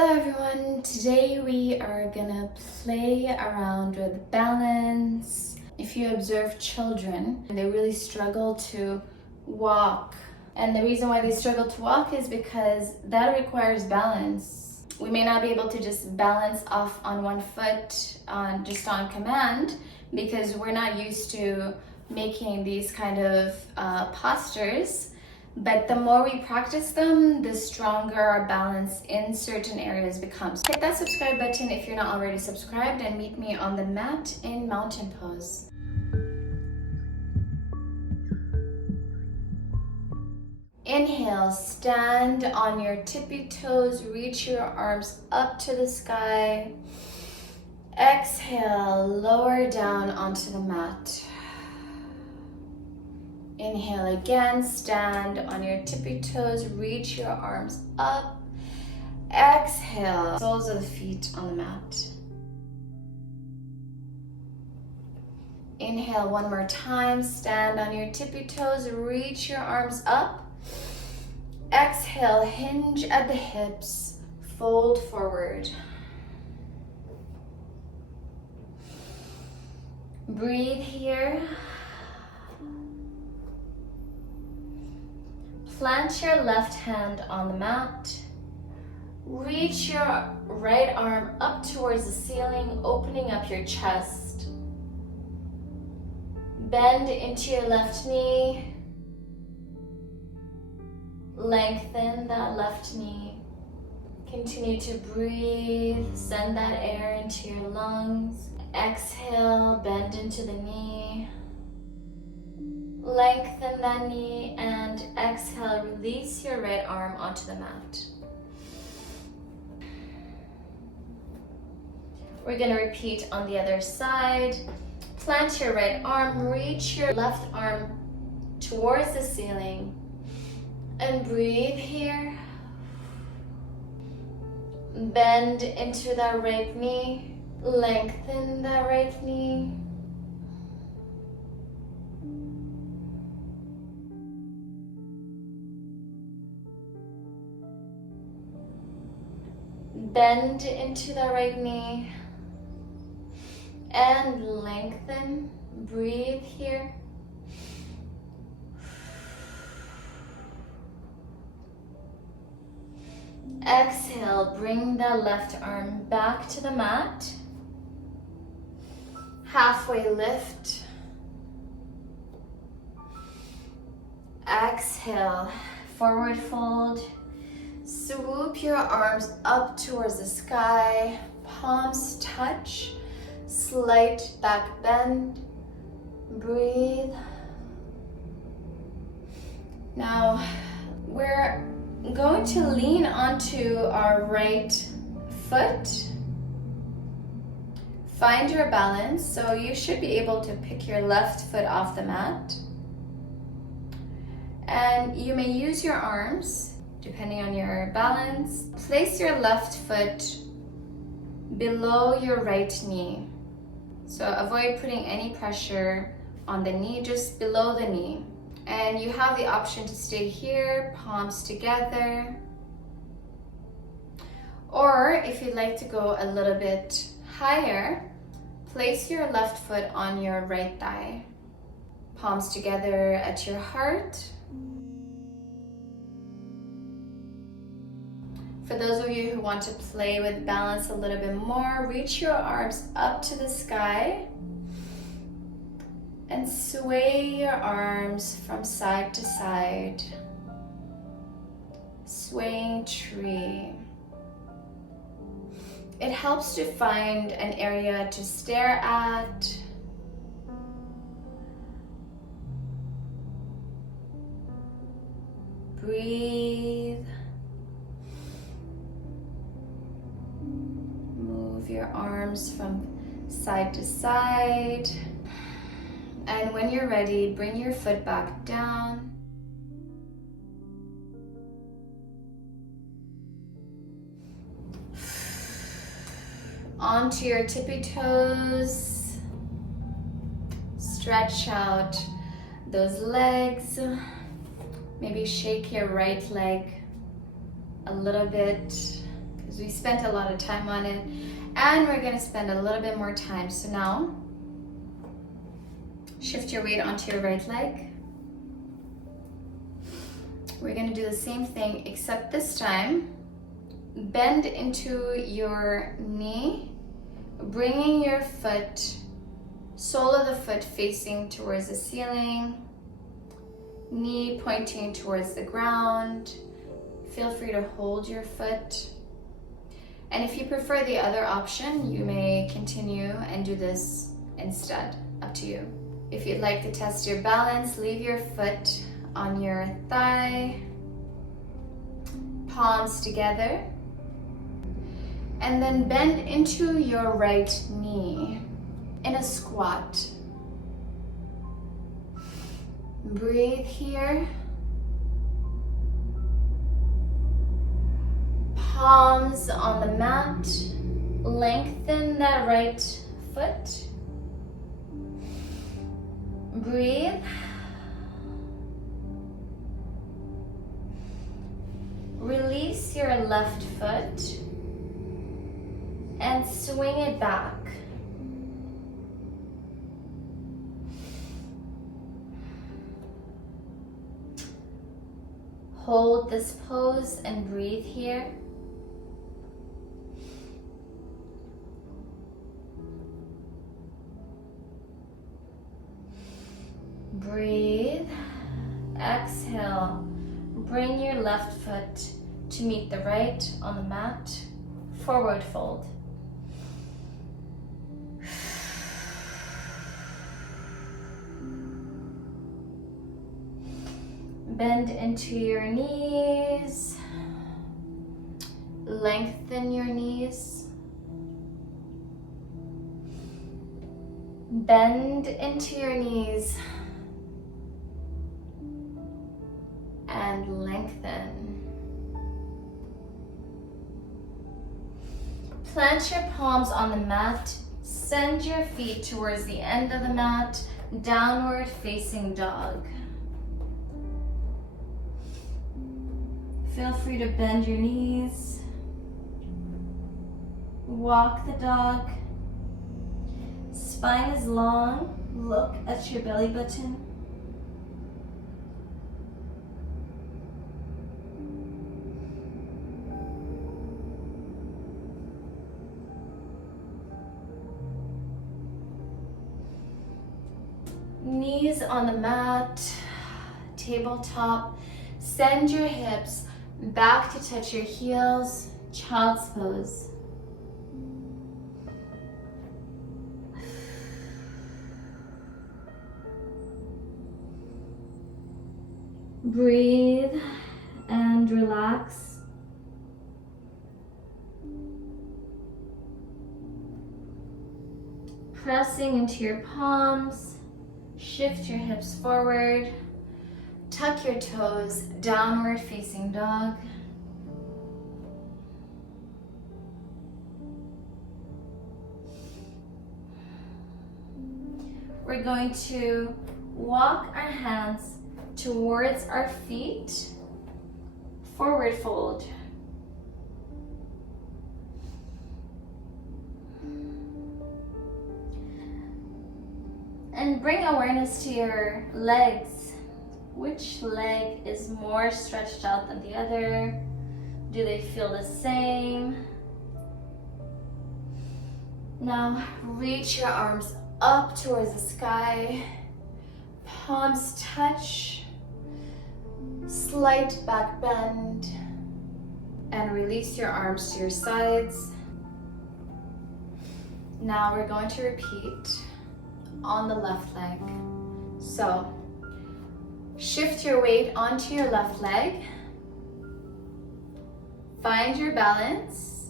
Hello everyone, today we are gonna play around with balance. If you observe children, they really struggle to walk. And the reason why they struggle to walk is because that requires balance. We may not be able to just balance off on one foot just on command because we're not used to making these kind of postures. But the more we practice them, the stronger our balance in certain areas becomes. Hit that subscribe button if you're not already subscribed and meet me on the mat in mountain pose. Inhale, stand on your tippy toes, reach your arms up to the sky. Exhale, lower down onto the mat. Inhale again, stand on your tippy toes, reach your arms up. Exhale, soles of the feet on the mat. Inhale one more time, stand on your tippy toes, reach your arms up. Exhale, hinge at the hips, fold forward. Breathe here. Plant your left hand on the mat. Reach your right arm up towards the ceiling, opening up your chest. Bend into your left knee. Lengthen that left knee. Continue to breathe. Send that air into your lungs. Exhale, bend into the knee. Lengthen that knee and exhale, release your right arm onto the mat. We're going to repeat on the other side. Plant your right arm, reach your left arm towards the ceiling and breathe here. Bend into that right knee, lengthen that right knee. Bend into the right knee and lengthen. Breathe here. Exhale, bring the left arm back to the mat. Halfway lift. Exhale, forward fold. Swoop your arms up towards the sky, palms touch, slight back bend, breathe. Now we're going to lean onto our right foot. Find your balance, so you should be able to pick your left foot off the mat. And you may use your arms depending on your balance. Place your left foot below your right knee. So avoid putting any pressure on the knee, just below the knee. And you have the option to stay here, palms together. Or if you'd like to go a little bit higher, place your left foot on your right thigh. Palms together at your heart. For those of you who want to play with balance a little bit more, reach your arms up to the sky and sway your arms from side to side. Swaying tree. It helps to find an area to stare at. Breathe. Your arms from side to side. And when you're ready, bring your foot back down. Onto your tippy toes. Stretch out those legs. Maybe shake your right leg a little bit because we spent a lot of time on it, and we're gonna spend a little bit more time. So now, shift your weight onto your right leg. We're gonna do the same thing, except this time, bend into your knee, bringing your foot, sole of the foot facing towards the ceiling, knee pointing towards the ground. Feel free to hold your foot. And if you prefer the other option, you may continue and do this instead, up to you. If you'd like to test your balance, leave your foot on your thigh, palms together, and then bend into your right knee in a squat. Breathe here. Palms on the mat. Lengthen that right foot. Breathe. Release your left foot and swing it back. Hold this pose and breathe here. Breathe. Exhale. Bring your left foot to meet the right on the mat. Forward fold. Bend into your knees. Lengthen your knees. Bend into your knees. And lengthen. Plant your palms on the mat. Send your feet towards the end of the mat. Downward facing dog. Feel free to bend your knees. Walk the dog. Spine is long. Look at your belly button. Knees on the mat, tabletop. Send your hips back to touch your heels, child's pose. Breathe and relax. Pressing into your palms. Shift your hips forward. Tuck your toes, downward facing dog. We're going to walk our hands towards our feet. Forward fold. And bring awareness to your legs. Which leg is more stretched out than the other? Do they feel the same? Now reach your arms up towards the sky. Palms touch. Slight back bend. And release your arms to your sides. Now we're going to repeat on the left leg. So shift your weight onto your left leg. Find your balance.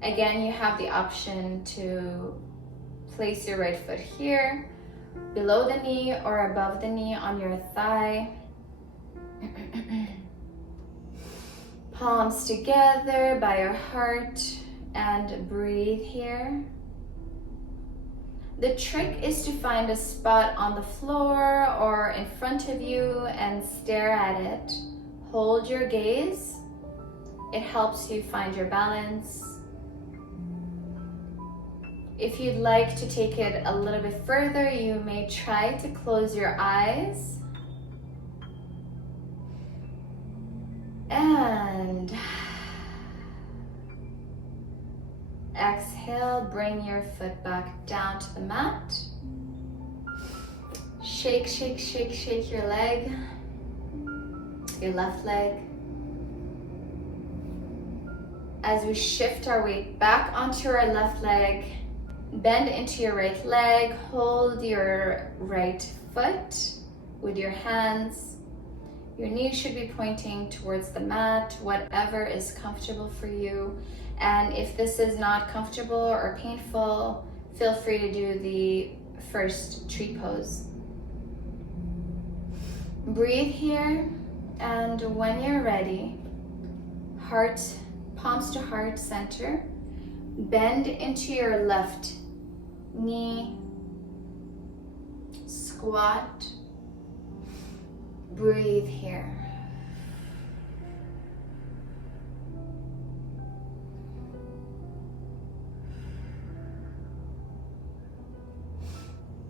Again, you have the option to place your right foot here, below the knee or above the knee on your thigh. Palms together by your heart and breathe here. The trick is to find a spot on the floor or in front of you and stare at it. Hold your gaze. It helps you find your balance. If you'd like to take it a little bit further, you may try to close your eyes. And exhale, bring your foot back down to the mat. Shake, shake, shake, shake your leg, your left leg. As we shift our weight back onto our left leg, bend into your right leg, hold your right foot with your hands. Your knees should be pointing towards the mat, whatever is comfortable for you. And if this is not comfortable or painful, feel free to do the first tree pose. Breathe here, and when you're ready, heart, palms to heart center, bend into your left knee, squat, breathe here.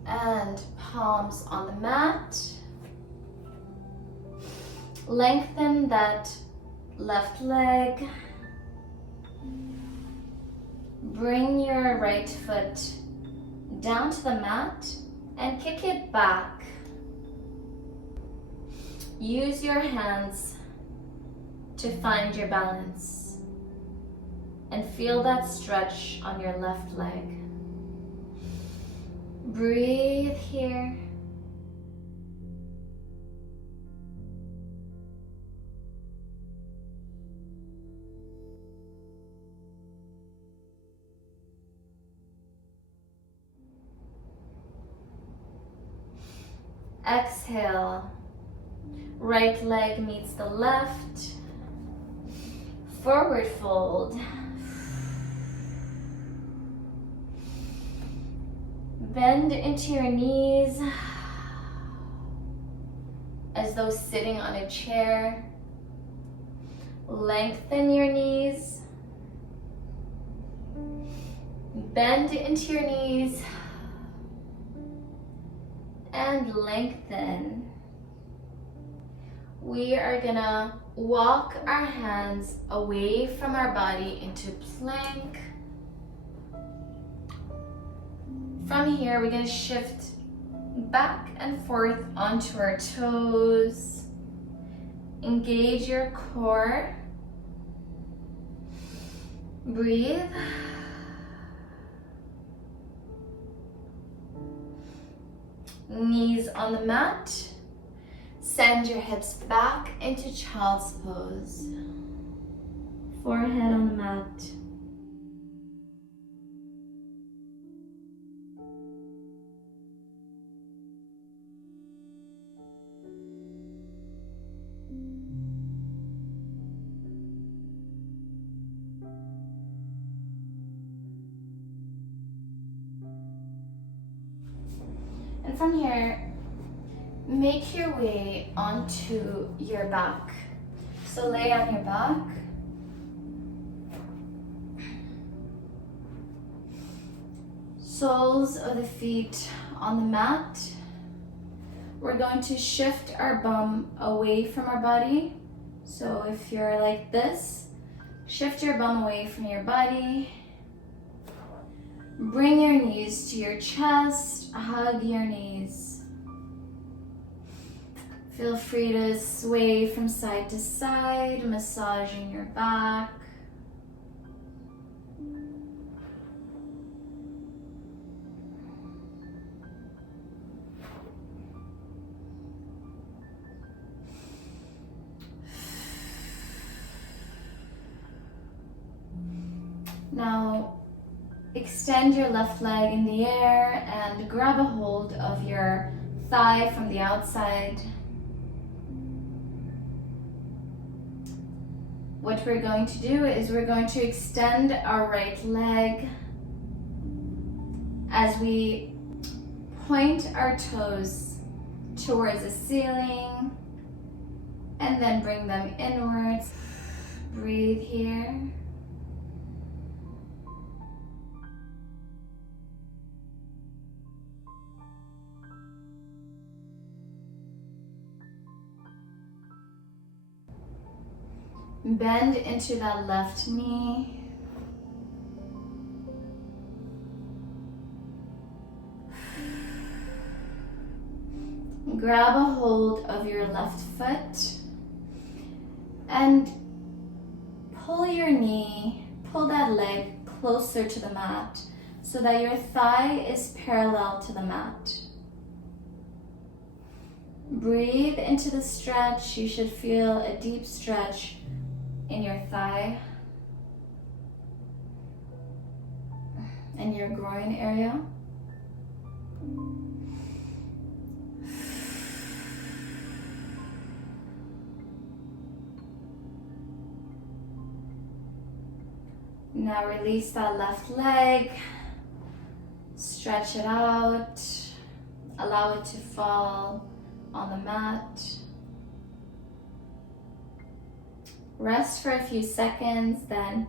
And palms on the mat. Lengthen that left leg. Bring your right foot down to the mat and kick it back. Use your hands to find your balance and feel that stretch on your left leg. Breathe here. Exhale. Right leg meets the left. Forward fold. Bend into your knees as though sitting on a chair. Lengthen your knees. Bend into your knees and lengthen. We are gonna walk our hands away from our body into plank. From here, we're gonna shift back and forth onto our toes. Engage your core. Breathe. Knees on the mat. Send your hips back into child's pose. Forehead on the mat. And from here, make your way onto your back. So lay on your back. Soles of the feet on the mat. We're going to shift our bum away from our body. So if you're like this, shift your bum away from your body. Bring your knees to your chest, hug your knees. Feel free to sway from side to side, massaging your back. Now, extend your left leg in the air and grab a hold of your thigh from the outside. What we're going to do is we're going to extend our right leg as we point our toes towards the ceiling and then bring them inwards. Breathe here. Bend into that left knee. Grab a hold of your left foot and pull your knee, pull that leg closer to the mat so that your thigh is parallel to the mat. Breathe into the stretch. You should feel a deep stretch in your thigh and your groin area. Now release that left leg, stretch it out, allow it to fall on the mat. Rest for a few seconds, then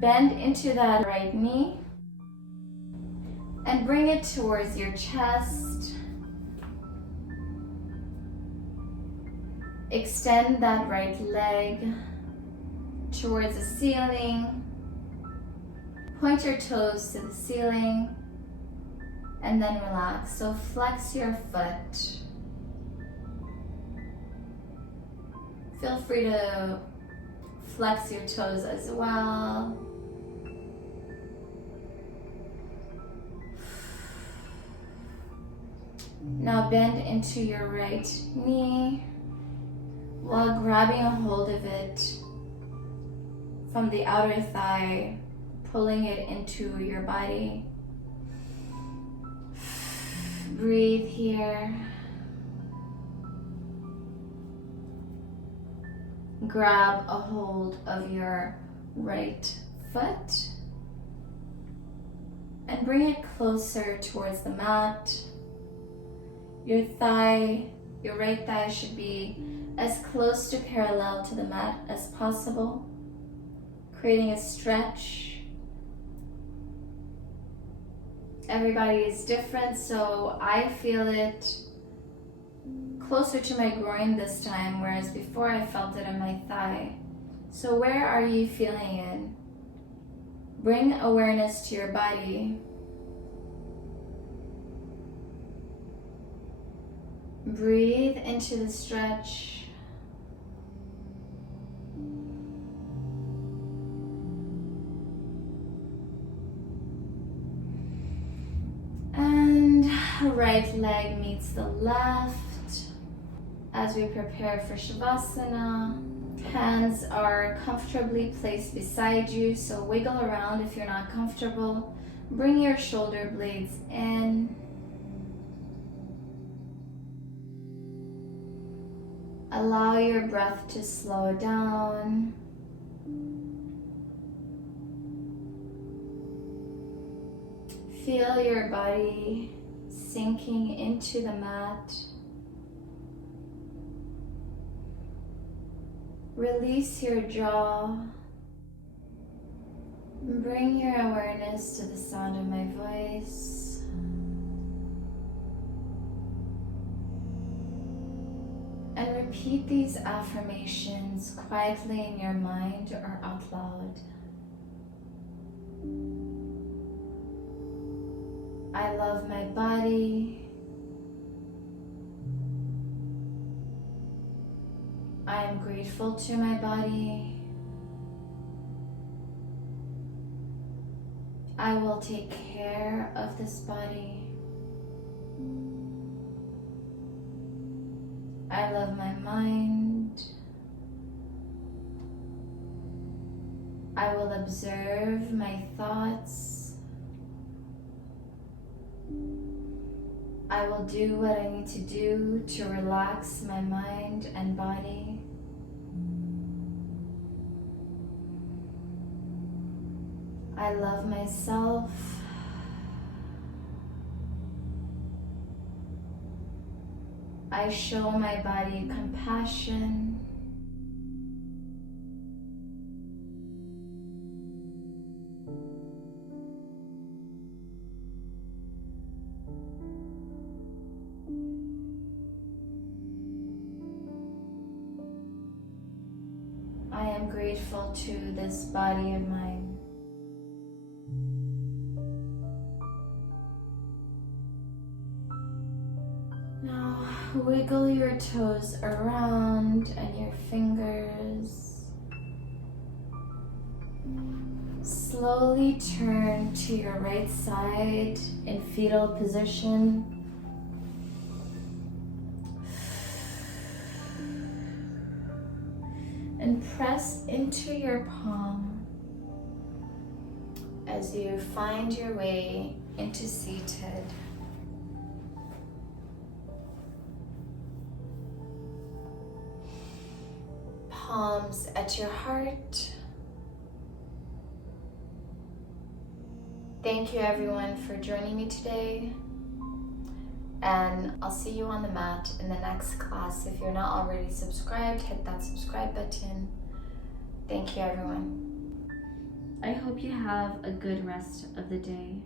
bend into that right knee and bring it towards your chest. Extend that right leg towards the ceiling. Point your toes to the ceiling and then relax. So flex your foot. Feel free to flex your toes as well. Now bend into your right knee while grabbing a hold of it from the outer thigh, pulling it into your body. Breathe here. Grab a hold of your right foot and bring it closer towards the mat. Your right thigh should be as close to parallel to the mat as possible, creating a stretch. Everybody is different, so I feel it closer to my groin this time, whereas before I felt it in my thigh. So where are you feeling it? Bring awareness to your body. Breathe into the stretch. And right leg meets the left as we prepare for Shavasana. Hands are comfortably placed beside you, so wiggle around if you're not comfortable. Bring your shoulder blades in. Allow your breath to slow down. Feel your body sinking into the mat. Release your jaw. Bring your awareness to the sound of my voice. And repeat these affirmations quietly in your mind or out loud. I love my body. I am grateful to my body. I will take care of this body. I love my mind. I will observe my thoughts. I will do what I need to do to relax my mind and body. I love myself. I show my body compassion. grateful to this body of mine. Now wiggle your toes around and your fingers. Slowly turn to your right side in fetal position. And press into your palm as you find your way into seated. Palms at your heart. Thank you everyone for joining me today, and I'll see you on the mat in the next class. If you're not already subscribed, hit that subscribe button. Thank you everyone. I hope you have a good rest of the day.